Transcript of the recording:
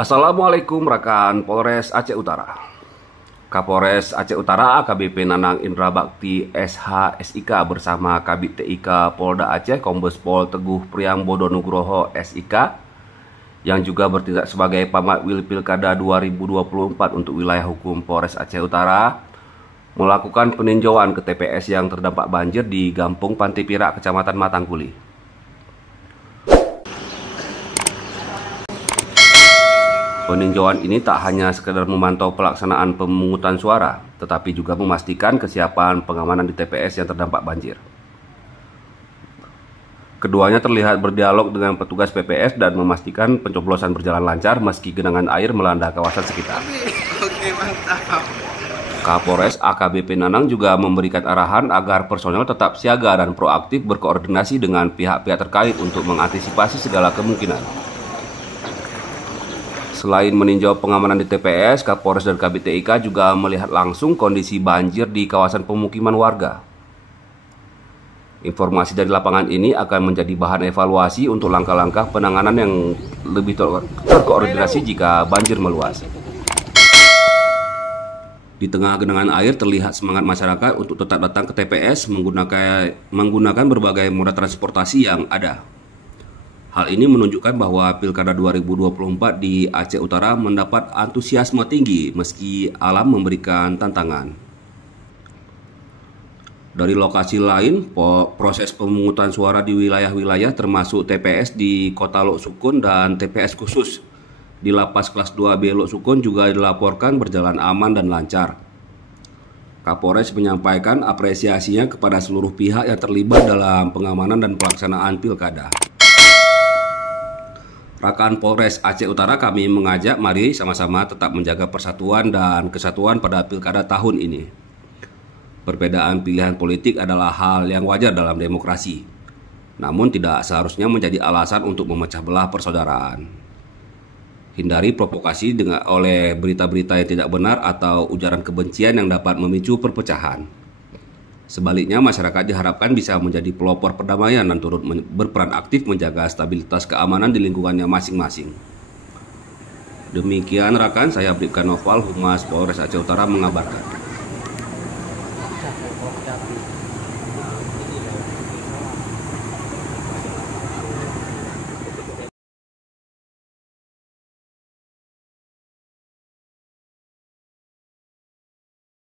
Assalamualaikum rekan Polres Aceh Utara. Kapolres Aceh Utara AKBP Nanang Indra Bakti SH.SIK bersama Kabid TIK Polda Aceh Kombes Pol Teguh Priambodo Nugroho SIK yang juga bertindak sebagai Pamagwil Pilkada 2024 untuk wilayah hukum Polres Aceh Utara melakukan peninjauan ke TPS yang terdampak banjir di Gampung Pantai Pirak, Kecamatan Matangguli. Peninjauan ini tak hanya sekedar memantau pelaksanaan pemungutan suara, tetapi juga memastikan kesiapan pengamanan di TPS yang terdampak banjir. Keduanya terlihat berdialog dengan petugas PPS dan memastikan pencoblosan berjalan lancar meski genangan air melanda kawasan sekitar. Oke, mantap. Kapolres AKBP Nanang juga memberikan arahan agar personel tetap siaga dan proaktif berkoordinasi dengan pihak-pihak terkait untuk mengantisipasi segala kemungkinan. Selain meninjau pengamanan di TPS, Kapolres dan Kabid TIK juga melihat langsung kondisi banjir di kawasan pemukiman warga. Informasi dari lapangan ini akan menjadi bahan evaluasi untuk langkah-langkah penanganan yang lebih terkoordinasi jika banjir meluas. Di tengah genangan air terlihat semangat masyarakat untuk tetap datang ke TPS menggunakan berbagai moda transportasi yang ada. Hal ini menunjukkan bahwa Pilkada 2024 di Aceh Utara mendapat antusiasme tinggi meski alam memberikan tantangan. Dari lokasi lain, proses pemungutan suara di wilayah-wilayah termasuk TPS di Kota Lok Sukun dan TPS khusus di Lapas Kelas 2B Lok Sukun juga dilaporkan berjalan aman dan lancar. Kapolres menyampaikan apresiasinya kepada seluruh pihak yang terlibat dalam pengamanan dan pelaksanaan pilkada. Rekan Polres Aceh Utara, kami mengajak mari sama-sama tetap menjaga persatuan dan kesatuan pada pilkada tahun ini. Perbedaan pilihan politik adalah hal yang wajar dalam demokrasi, namun tidak seharusnya menjadi alasan untuk memecah belah persaudaraan. Hindari provokasi oleh berita-berita yang tidak benar atau ujaran kebencian yang dapat memicu perpecahan. Sebaliknya, masyarakat diharapkan bisa menjadi pelopor perdamaian dan turut berperan aktif menjaga stabilitas keamanan di lingkungannya masing-masing. Demikian rekan, saya Bribka Noval, Humas Polres Aceh Utara mengabarkan.